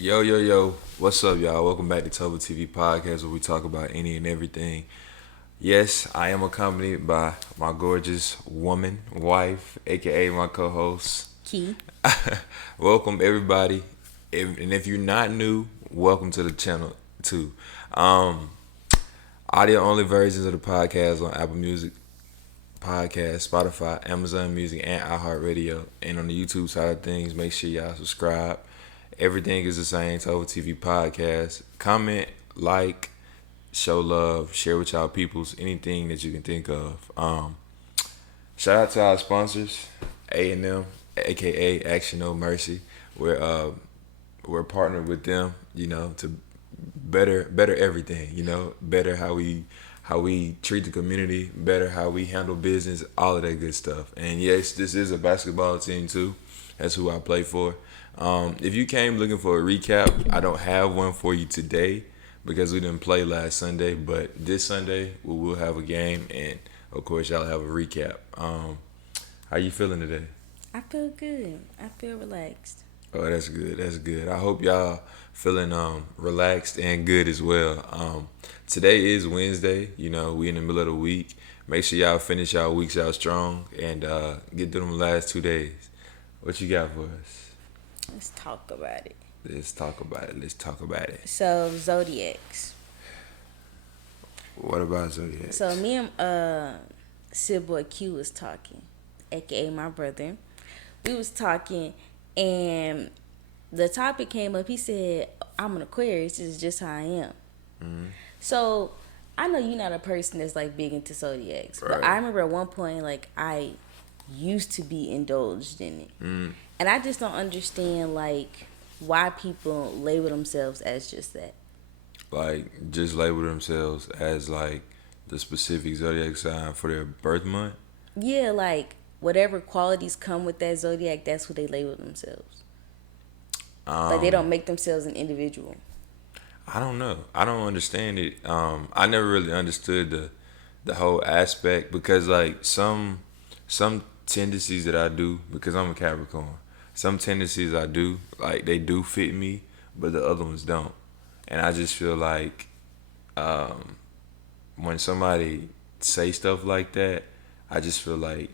Yo, yo, yo. What's up, y'all? Welcome back to TopherTvPodcast, where we talk about any and everything. Yes, I am accompanied by my gorgeous woman, wife, aka my co-host. Key. Welcome, everybody. And if you're not new, welcome to the channel, too. Um, Audio only versions of the podcast on Apple Music Podcast, Spotify, Amazon Music, and iHeartRadio. And on the YouTube side of things, make sure y'all subscribe. Everything is the same. Tover TV Podcast. Comment, like, show love, share with y'all peoples, anything that you can think of. Shout out to our sponsors, A&M, aka Action No Mercy. We're partnered with them, to better everything, better how we treat the community, better how we handle business, all of that good stuff. And yes, this is a basketball team too. That's who I play for. If you came looking for a recap, I don't have one for you today because we didn't play last Sunday. But this Sunday we will have a game, and of course y'all have a recap. How you feeling today? I feel good. I feel relaxed. Oh, that's good. That's good. I hope y'all feeling relaxed and good as well. Today is Wednesday. We in the middle of the week. Make sure y'all finish y'all weeks out strong and get through them last 2 days. What you got for us? Let's talk about it. Let's talk about it. Let's talk about it. So, Zodiacs. What about Zodiac? So, me and Sid Boy Q was talking, aka my brother. We was talking, and the topic came up. He said, I'm an Aquarius. This is just how I am. Mm-hmm. So, I know you're not a person that's, like, big into Zodiacs. Right. But I remember at one point, like, I used to be indulged in it. Mm. And I just don't understand, like, why people label themselves as just that. Like, just label themselves as, like, the specific Zodiac sign for their birth month? Yeah, like, whatever qualities come with that Zodiac, that's what they label themselves. Like, they don't make themselves an individual. I don't know. I don't understand it. I never really understood the whole aspect because, like, some tendencies that I do, because I'm a Capricorn, some tendencies I do, like, they do fit me, but the other ones don't. And I just feel like when somebody say stuff like that, I just feel like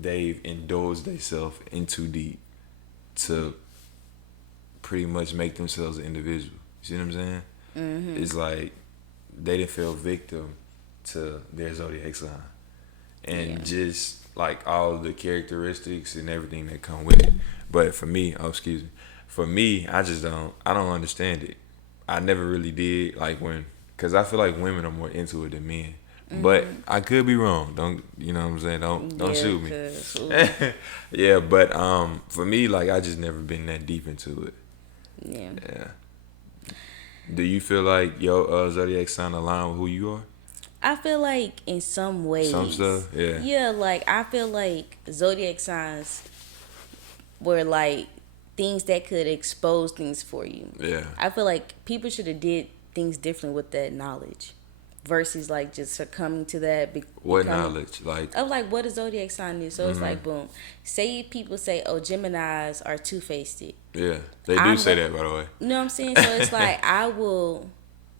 they've indulged themselves in too deep to pretty much make themselves an individual. You see what I'm saying? Mm-hmm. It's like they didn't feel victim to their Zodiac sign. And just like all the characteristics and everything that come with it. But for me, for me, I don't understand it. I never really did, like, because I feel like women are more into it than men. Mm-hmm. But I could be wrong. Don't, you know what I'm saying? Don't shoot me. Yeah, but for me, like, I just never been that deep into it. Yeah. Do you feel like your Zodiac sign align with who you are? I feel like in some ways. Some stuff, yeah. Yeah, like, I feel like Zodiac signs were, like, things that could expose things for you. Yeah. I feel like people should have did things different with that knowledge versus, like, just succumbing to that. What knowledge? Like, of, like, what a Zodiac sign is. So it's like, boom. Say people say, oh, Geminis are two-faced. Yeah, they do say that, by the way. You know what I'm saying? So it's like, I will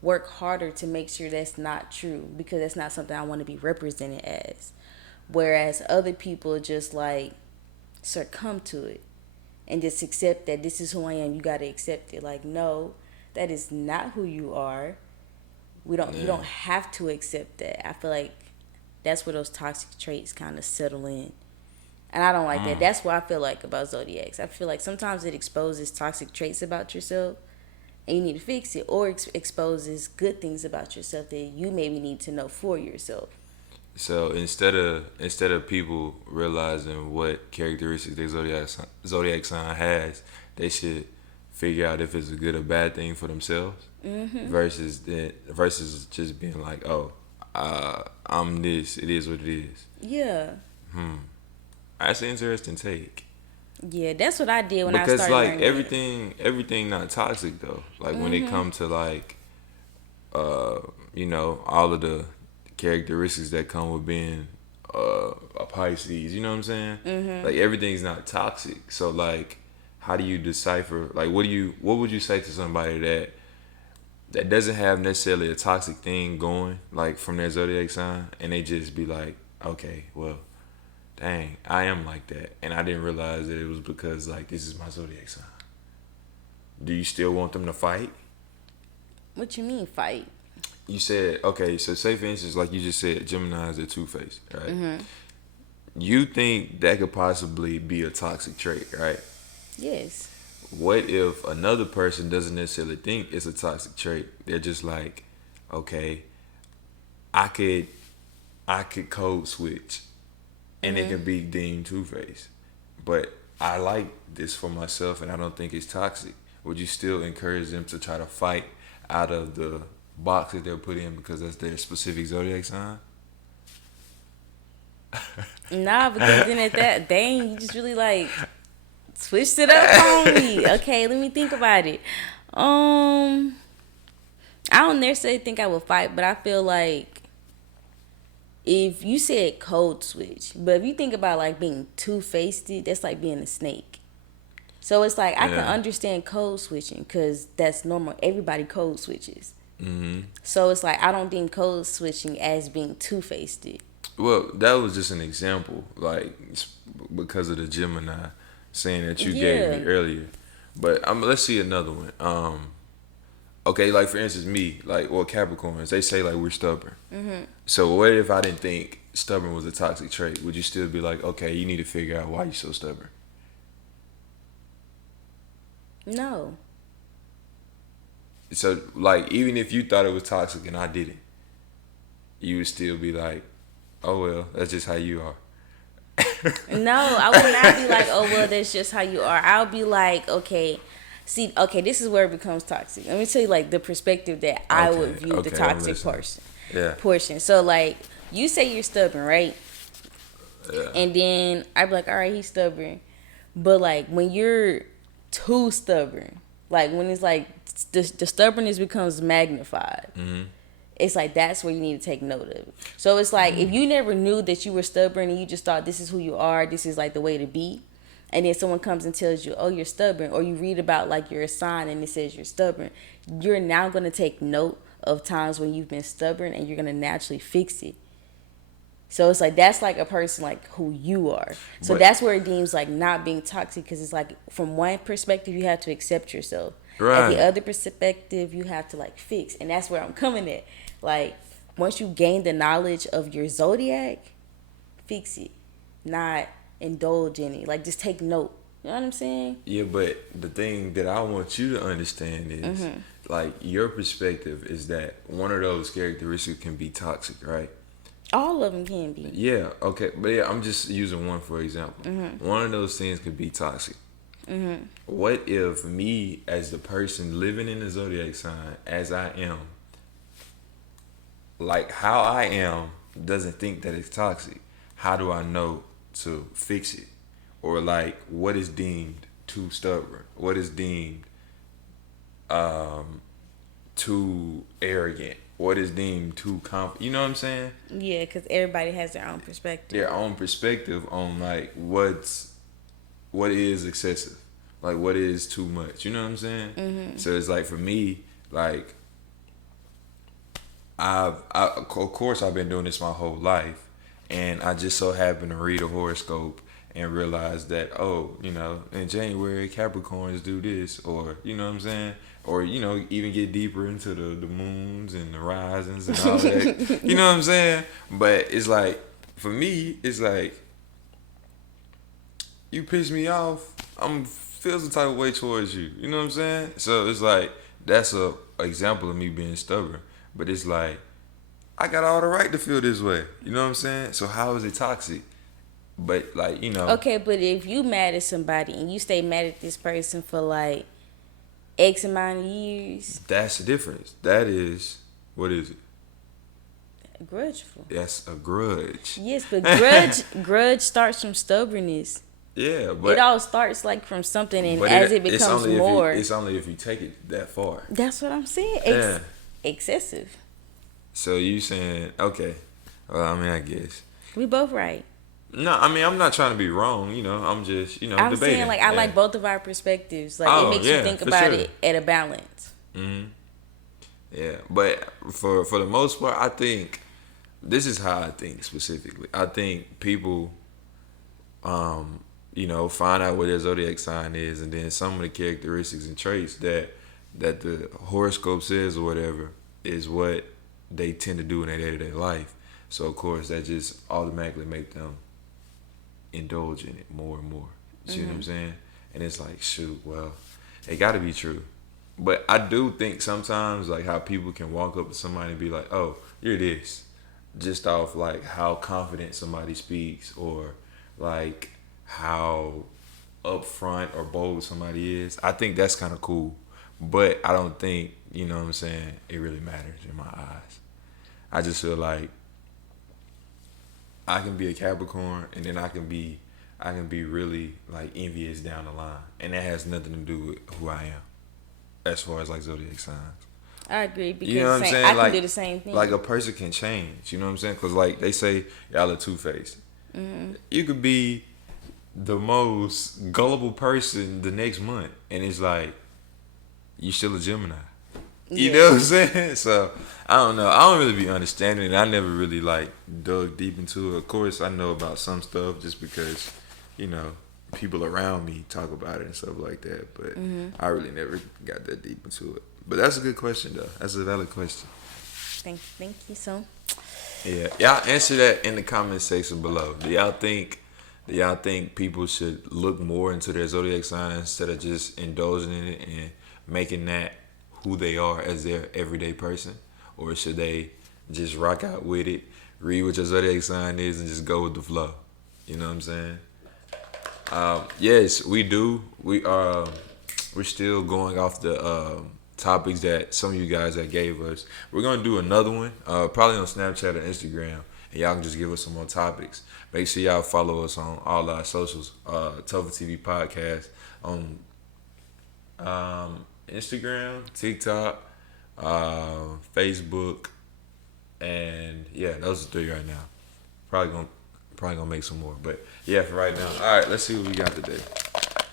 work harder to make sure that's not true because that's not something I want to be represented as. Whereas other people just, like, succumb to it and just accept that this is who I am. You got to accept it. Like, no, that is not who you are. You don't have to accept that. I feel like that's where those toxic traits kind of settle in. And I don't like that. That's what I feel like about Zodiacs. I feel like sometimes it exposes toxic traits about yourself and you need to fix it, or exposes good things about yourself that you maybe need to know for yourself. So instead of people realizing what characteristics their zodiac sign has, they should figure out if it's a good or bad thing for themselves. Mm-hmm. versus just being like, oh, I'm this. It is what it is. Yeah. That's an interesting take. Yeah, that's what I did when I because started. Because like everything not toxic though. Like when it comes to like, all of the characteristics that come with being a Pisces. You know what I'm saying? Mm-hmm. Like everything's not toxic. So like, how do you decipher? Like, what would you say to somebody that doesn't have necessarily a toxic thing going, like from their zodiac sign, and they just be like, okay, well, dang, I am like that, and I didn't realize that it was because like this is my zodiac sign. Do you still want them to fight? What you mean fight? You said, okay, so say for instance, like you just said, Gemini's are two-faced, right? Mm-hmm. You think that could possibly be a toxic trait, right? Yes. What if another person doesn't necessarily think it's a toxic trait? They're just like, okay, I could code switch, and it can be deemed two-faced, but I like this for myself, and I don't think it's toxic. Would you still encourage them to try to fight out of the box that they're put in because that's their specific zodiac sign? Nah, because then at that, dang, you just really like switched it up on me. Okay, let me think about it. I don't necessarily think I would fight, but I feel like if you said code switch, but if you think about like being two-faced, that's like being a snake. So it's like I can understand code switching because that's normal. Everybody code switches. Mm-hmm. So it's like I don't deem code switching as being two-faced. Well, that was just an example, like because of the Gemini saying that you gave me earlier. But let's see another one. Okay, like for instance, me, like Capricorns, they say like we're stubborn. Mm-hmm. So what if I didn't think stubborn was a toxic trait? Would you still be like, okay, you need to figure out why you're so stubborn? No. So like, even if you thought it was toxic and I didn't, you would still be like, oh well, that's just how you are. No, I would not be like, oh well, that's just how you are. I'll be like, okay, see, okay, this is where it becomes toxic. Let me tell you like the perspective that I would view the toxic portion. So like, you say you're stubborn, right? Yeah. And then I'd be like, all right, he's stubborn. But like when you're too stubborn, like when it's like the stubbornness becomes magnified. Mm-hmm. It's like that's where you need to take note of it. So it's like if you never knew that you were stubborn and you just thought this is who you are, this is like the way to be, and then someone comes and tells you, oh, you're stubborn, or you read about like your sign and it says you're stubborn, you're now going to take note of times when you've been stubborn and you're going to naturally fix it. So it's like that's like a person like who you are. So that's where it deems like not being toxic, because it's like from one perspective you have to accept yourself. Right. At the other perspective you have to like fix, and that's where I'm coming at. Like once you gain the knowledge of your zodiac, fix it, not indulge in it. Like just take note. You know what I'm saying? Yeah, but the thing that I want you to understand is like your perspective is that one of those characteristics can be toxic, right? All of them can be. Yeah, okay. But yeah, I'm just using one for example. One of those things could be toxic. What if me, as the person living in the zodiac sign, as I am, like how I am, doesn't think that it's toxic? How do I know to fix it? Or like, what is deemed too stubborn? What is deemed too arrogant? What is deemed too you know what I'm saying? Yeah, because everybody has their own perspective. Their own perspective on like what is excessive, like what is too much. You know what I'm saying? So it's like for me, like of course I've been doing this my whole life, and I just so happened to read a horoscope and realize that, oh, you know, in January Capricorns do this, or you know what I'm saying, or you know, even get deeper into the moons and the risings and all that. You know what I'm saying? But it's like for me, it's like you piss me off, I'm feel some type of way towards you. You know what I'm saying? So it's like that's a example of me being stubborn. But it's like I got all the right to feel this way. You know what I'm saying? So how is it toxic? But like, you know. Okay, but if you mad at somebody and you stay mad at this person for like X amount of years, that's the difference. That is, what is it? Grudgeful. That's a grudge. Yes, but grudge starts from stubbornness. Yeah, but it all starts like from something, and as it becomes more, it's only if you take it that far. That's what I'm saying. Excessive. So you saying, okay? Well, I mean, I guess we both right. No, I mean I'm not trying to be wrong. I'm just I'm saying debating. like I Yeah. like both of our perspectives. Like it Oh makes you yeah, think for about sure. it at a balance. Yeah, but for the most part, I think this is how I think specifically. I think people, find out what their zodiac sign is, and then some of the characteristics and traits that the horoscope says or whatever is what they tend to do in their day-to-day life. So of course that just automatically make them indulge in it more and more. You see what I'm saying? And it's like, shoot, well, it got to be true. But I do think sometimes like how people can walk up to somebody and be like, "Oh, you're this," just off like how confident somebody speaks or like how upfront or bold somebody is. I think that's kind of cool, but I don't think what I'm saying it really matters in my eyes. I just feel like I can be a Capricorn and then I can be really like envious down the line, and that has nothing to do with who I am as far as like zodiac signs. I agree You know because what I'm I saying? can do the same Like thing. a person can change. You know what I'm saying? Because like they say, y'all are two faced. You could be the most gullible person the next month, and it's like you still a Gemini. You know Yeah. what I'm saying? So I don't know. I don't really be understanding it. I never really like dug deep into it. Of course, I know about some stuff just because, you know, people around me talk about it and stuff like that. But I really never got that deep into it. But that's a good question though. That's a valid question. Thank you so. Yeah, y'all answer that in the comment section below. Do y'all think people should look more into their zodiac sign instead of just indulging in it and making that who they are as their everyday person, or should they just rock out with it, read what your zodiac sign is, and just go with the flow? You know what I'm saying? Yes, we do. We're still going off the topics that some of you guys that gave us. We're gonna do another one, probably on Snapchat or Instagram, and y'all can just give us some more topics. Make sure y'all follow us on all our socials. TopherTvPodcast on Instagram, TikTok, Facebook, and yeah, those are three right now. Probably gonna probably gonna make some more, but yeah, for right now. All right, let's see what we got today.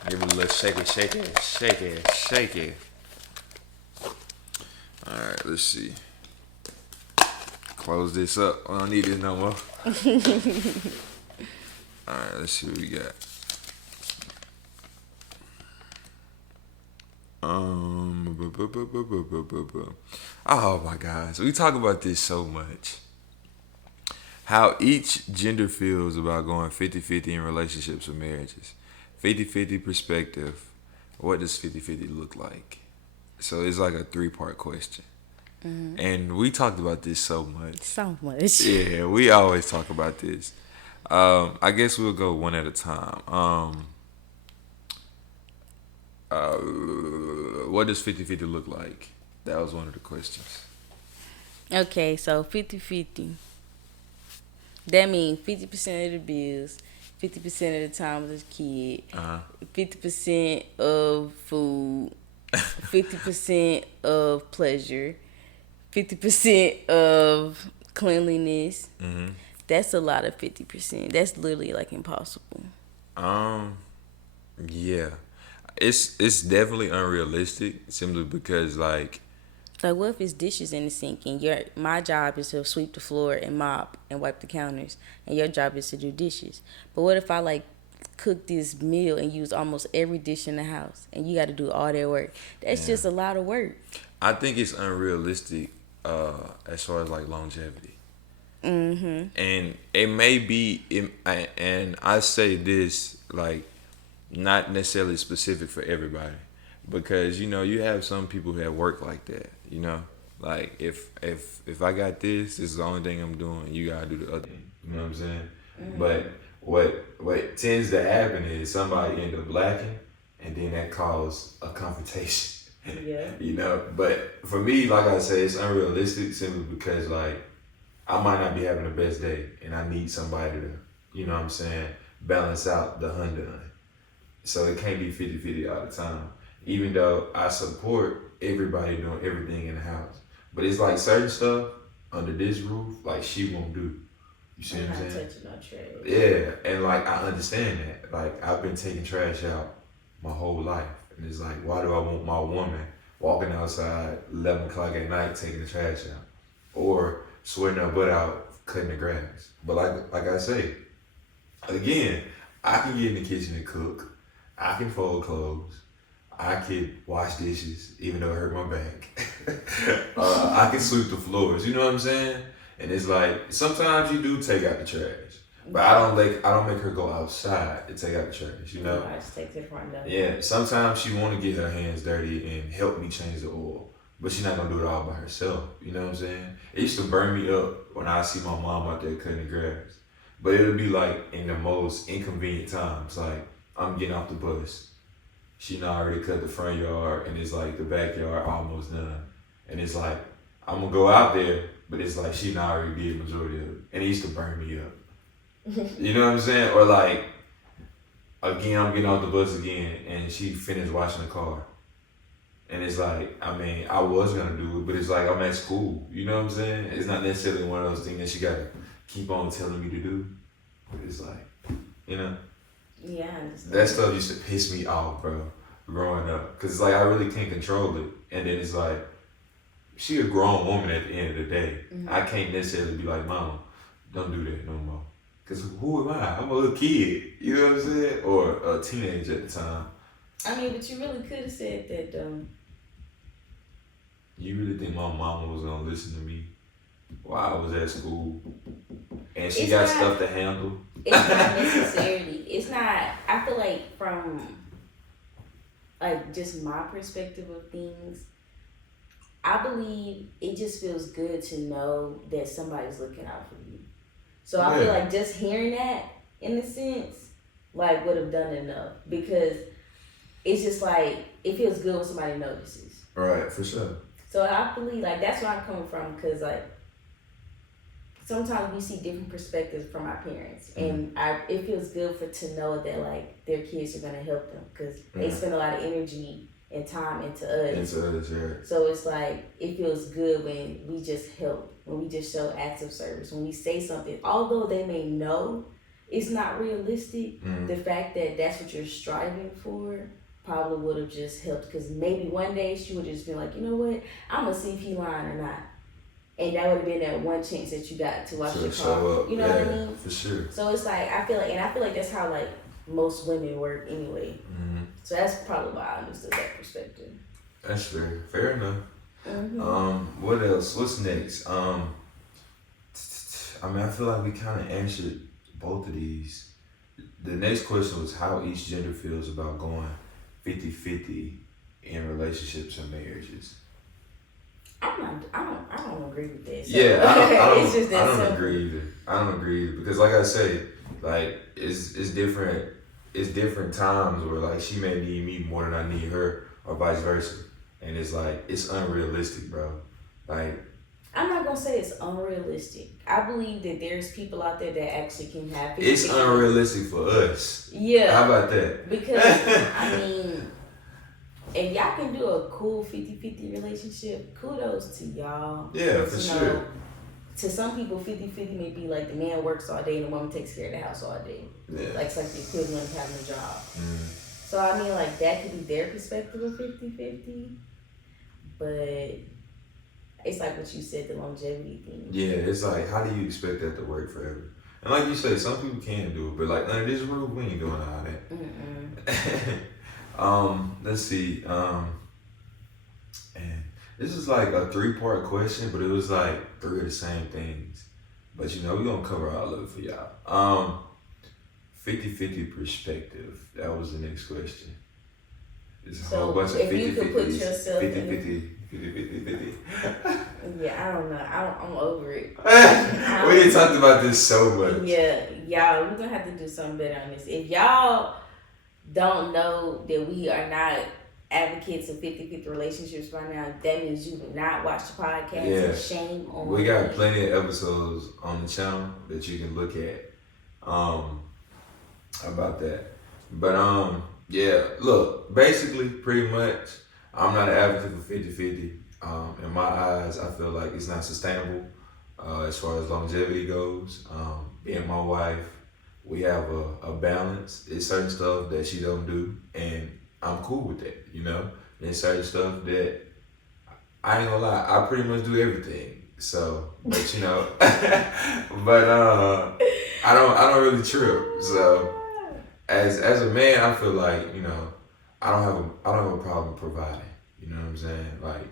Give it a little shake it, shake it, shake it, shake it. All right, let's see. Close this up. I don't need this no more. All right, let's see what we got. Oh my gosh, we talk about this so much. How each gender feels about going 50-50 in relationships or marriages. 50-50 perspective. What does 50-50 look like? So it's like a three-part question. And we talked about this so much. So much. Yeah, we always talk about this. I guess we'll go one at a time. What does 50-50 look like? That was one of the questions. Okay, so 50-50. That means 50% of the bills, 50% of the time with the kid, Uh-huh. 50% of food, 50% of pleasure, 50% of cleanliness. That's a lot of 50%. That's literally like impossible. Um, yeah. It's definitely unrealistic simply because like Like, what if it's dishes in the sink and my job is to sweep the floor and mop and wipe the counters, and your job is to do dishes. But what if I like cook this meal and use almost every dish in the house, and you got to do all that work? That's yeah. just a lot of work. I think it's unrealistic as far as like longevity. And it may be and I say this like not necessarily specific for everybody because you have some people that work like that. Like if I got this is the only thing I'm doing, you gotta do the other thing. You know what I'm saying? But what tends to happen is somebody end up lacking, and then that causes a confrontation. Yeah. But for me, like I say, it's unrealistic simply because like I might not be having the best day, and I need somebody to, what I'm saying, balance out the Hyundai. So it can't be 50-50 all the time. Even though I support everybody doing everything in the house. But it's like certain stuff under this roof, like she won't do. You see I'm what I'm not saying? touching no trash. Yeah, and like I understand that. Like I've been taking trash out my whole life, and it's like, why do I want my woman walking outside 11 o'clock at night taking the trash out, or sweating her butt out cutting the grass? But like I say, again, I can get in the kitchen and cook. I can fold clothes. I could wash dishes, even though it hurt my back. I can sweep the floors. You know what I'm saying? And it's like sometimes you do take out the trash, but I don't make her go outside to take out the trash. You know? I just take the front door. Yeah. Sometimes she want to get her hands dirty and help me change the oil, but she's not gonna do it all by herself. You know what I'm saying? It used to burn me up when I see my mom out there cutting the grass, but it'll be like in the most inconvenient times. Like I'm getting off the bus. She done already cut the front yard and it's like the backyard almost done. And it's like, I'm gonna go out there, but it's like she done already did the majority of it. And it used to burn me up. You know what I'm saying? Or like, again, I'm getting off the bus again and she finished washing the car. And it's like, I mean, I was gonna do it, but it's like I'm at school. You know what I'm saying? It's not necessarily one of those things that she gotta keep on telling me to do. But it's like, you know? Yeah, I understand. That stuff used to piss me off, bro, growing up. Because it's like, I really can't control it. And then it's like, she a grown woman at the end of the day. Mm-hmm. I can't necessarily be like, Mama, don't do that no more. Because who am I? I'm a little kid. You know what I'm saying? Or a teenager at the time. I mean, but you really could have said that, though. You really think my mama was going to listen to me while I was at school? And she got stuff to handle? It's not necessarily. It's not. I feel like from like just my perspective of things, I believe it just feels good to know that somebody's looking out for you. So I feel like just hearing that, in a sense, like would have done enough, because it's just like it feels good when somebody notices. Right, for sure. So I believe like that's where I'm coming from, because like sometimes we see different perspectives from our parents, and it feels good to know that like their kids are gonna help them, because they spend a lot of energy and time into us. Yeah. So it's like it feels good when we just help, when we just show acts of service, when we say something, although they may know it's not realistic. The fact that that's what you're striving for probably would have just helped, because maybe one day she would have just been like, you know what, I'm gonna see if he lying or not. And that would have been that one chance that you got to watch your car. You know what I mean? For sure. So it's like I feel like that's how like most women work anyway. Mm-hmm. So that's probably why I understood that perspective. That's fair enough. Mm-hmm. What else? What's next? I mean, I feel like we kind of answered both of these. The next question was how each gender feels about going 50-50 in relationships and marriages. I don't agree with that. So. Yeah, I it's just that I don't simple. agree either. I don't agree either, because like I say, like it's different. It's different times where like she may need me more than I need her, or vice versa. And it's like it's unrealistic, bro. Like I'm not gonna say it's unrealistic. I believe that there's people out there that actually can have it. It's unrealistic for us. Yeah. How about that? Because I mean, if y'all can do a cool 50-50 relationship, kudos to y'all. Yeah, for sure. To some people, 50-50 may be like the man works all day and the woman takes care of the house all day. Yeah. Like it's like the equivalent of having a job. Mm. So I mean, like that could be their perspective of 50-50. But it's like what you said, the longevity thing. Yeah, it's like, how do you expect that to work forever? And like you say, some people can do it, but like under this rule, we ain't doing all that. Let's see. And this is like a 3-part question, but it was like 3 of the same things. But you know, we're gonna cover all of it for y'all. 50-50 perspective. That was the next question. It's a whole bunch of 50-50. 50-50. Yeah, I don't know. I'm over it. We talked about this so much. Yeah, y'all, we're gonna have to do something better on this. If y'all don't know that we are not advocates of 50-50 relationships right now, that means you do not watch the podcast. Yeah. Shame on We got plenty of episodes on the channel that you can look at about that. But yeah, look, basically pretty much I'm not an advocate for 50-50. In my eyes, I feel like it's not sustainable as far as longevity goes. being my wife, we have a balance. It's certain stuff that she don't do, and I'm cool with that, you know. There's certain stuff that I ain't gonna lie, I pretty much do everything. So, but you know, but I don't really trip. So, as a man, I feel like you know, I don't have a problem providing. You know what I'm saying? Like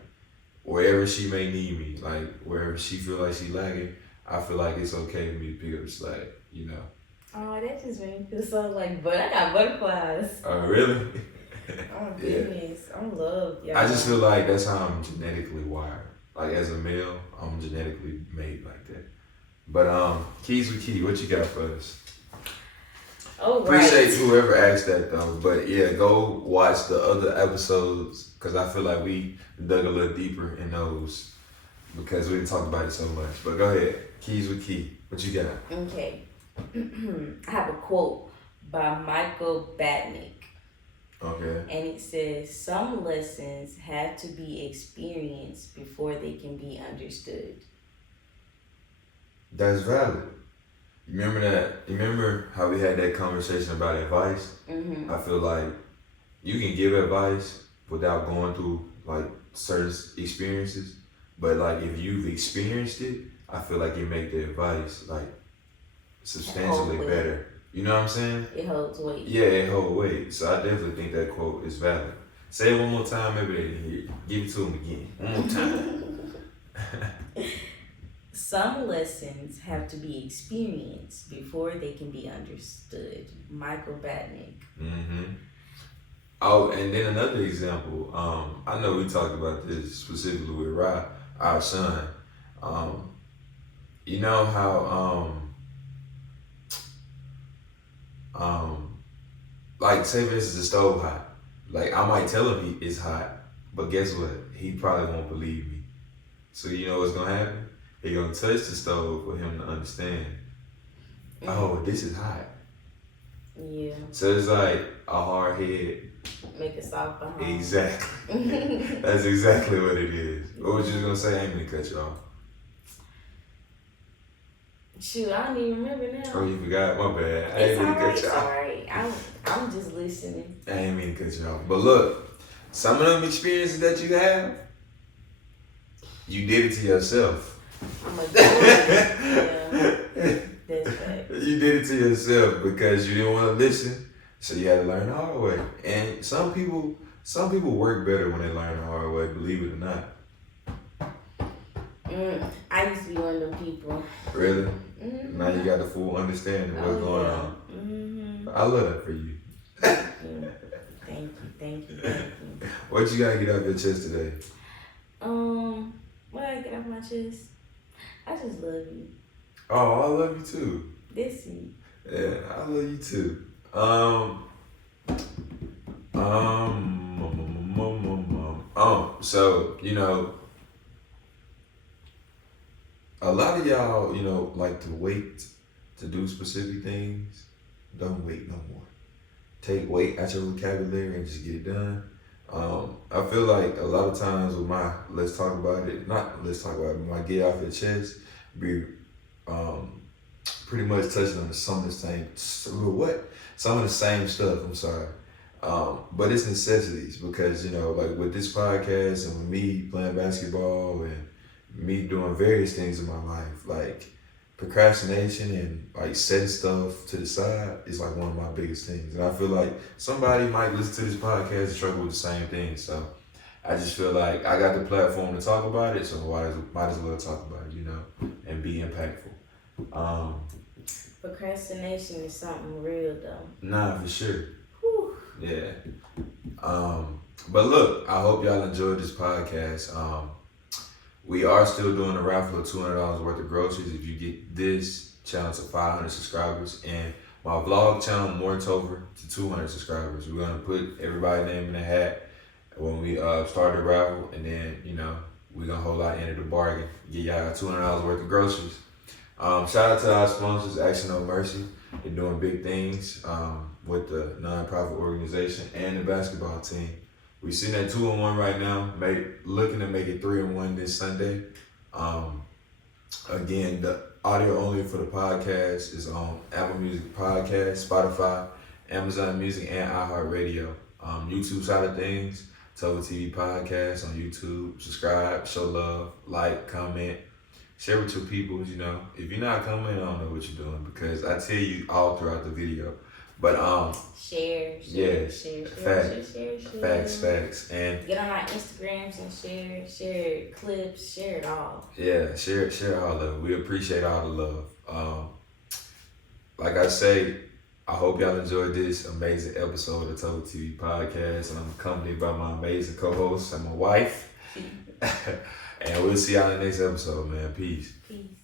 wherever she may need me, like wherever she feel like she lagging, I feel like it's okay for me to pick up the slack. You know. Oh, that just made me feel so like, but I got butterflies. Oh really? Oh Yeah. goodness, I'm loved, y'all. I just feel like that's how I'm genetically wired. Like as a male, I'm genetically made like that. But Keys with Key, what you got for us? Oh, Appreciate whoever asked that though. But yeah, go watch the other episodes because I feel like we dug a little deeper in those because we didn't talk about it so much. But go ahead, Keys with Key, what you got? Okay. I have a quote by Michael Batnick. Okay. And it says, some lessons have to be experienced before they can be understood. That's valid. You remember that? You remember how we had that conversation about advice? Mm-hmm. I feel like you can give advice without going through like certain experiences, but like if you've experienced it, I feel like it make the advice like substantially better. You know what I'm saying? It holds weight. Yeah, it holds weight. So I definitely think that quote is valid. Say it one more time, maybe they didn't hear it. Give it to them again. One more time. Some lessons have to be experienced before they can be understood. Michael Batnick. Mm-hmm. Oh, and then another example. I know we talked about this specifically with Rod, our son. You know how like say for instance the stove hot. Like I might tell him it's hot, but guess what? He probably won't believe me. So you know what's gonna happen? He gonna touch the stove for him to understand. Oh, this is hot. Yeah. So it's like a hard head. Make it soft behind. Exactly. That's exactly what it is. What was you gonna say? I ain't gonna cut you off. Shoot, I don't even remember now. Oh, you forgot? My bad. I It's ain't mean to alright, cut you it's off. alright. I'm just listening. I ain't mean to cut you off. But look, some of them experiences that you have, you did it to yourself. I'm a yeah. That's fact. You did it to yourself because you didn't want to listen, so you had to learn the hard way. And some people work better when they learn the hard way, believe it or not. I used to be one of them people. Really? Mm-hmm. Now you got the full understanding of what's going on. Mm-hmm. I love that for you. Thank you. What you gotta get off your chest today? What I get off my chest? I just love you. Oh, I love you too. That's it. Yeah, I love you too. So you know, a lot of y'all, you know, like to wait to do specific things. Don't wait no more. Take weight out your vocabulary and just get it done. I feel like a lot of times with my let's talk about it, my get off your chest, be pretty much touching on some of the same stuff. I'm sorry. But it's necessities because, you know, like with this podcast and with me playing basketball and me doing various things in my life, like procrastination and like setting stuff to the side is like one of my biggest things. And I feel like somebody might listen to this podcast and struggle with the same thing. So I just feel like I got the platform to talk about it, so might as well talk about it, you know, and be impactful. Procrastination is something real though. Nah, for sure. Whew. Yeah. But look, I hope y'all enjoyed this podcast. We are still doing a raffle of $200 worth of groceries if you get this channel to 500 subscribers and my vlog channel more Topher to 200 subscribers. We're gonna put everybody's name in the hat when we start the raffle, and then you know we're gonna hold out the end of the bargain, get y'all $200 worth of groceries. Shout out to our sponsors, Action No Mercy. They're doing big things with the nonprofit organization and the basketball team. We're sitting at 2-1 right now, looking to make it 3-1 this Sunday. Again, audio only for the podcast is on Apple Music Podcast, Spotify, Amazon Music, and iHeartRadio. YouTube side of things, Tover TV Podcast on YouTube. Subscribe, show love, like, comment, share with your people. You know, if you're not coming, I don't know what you're doing because I tell you all throughout the video. But share, facts, and get on our Instagrams and share clips, share it all. Yeah, share all of it. We appreciate all the love. Like I say, I hope y'all enjoyed this amazing episode of the Tover TV Podcast, and I'm accompanied by my amazing co-host and my wife. And we'll see y'all in the next episode, man. Peace. Peace.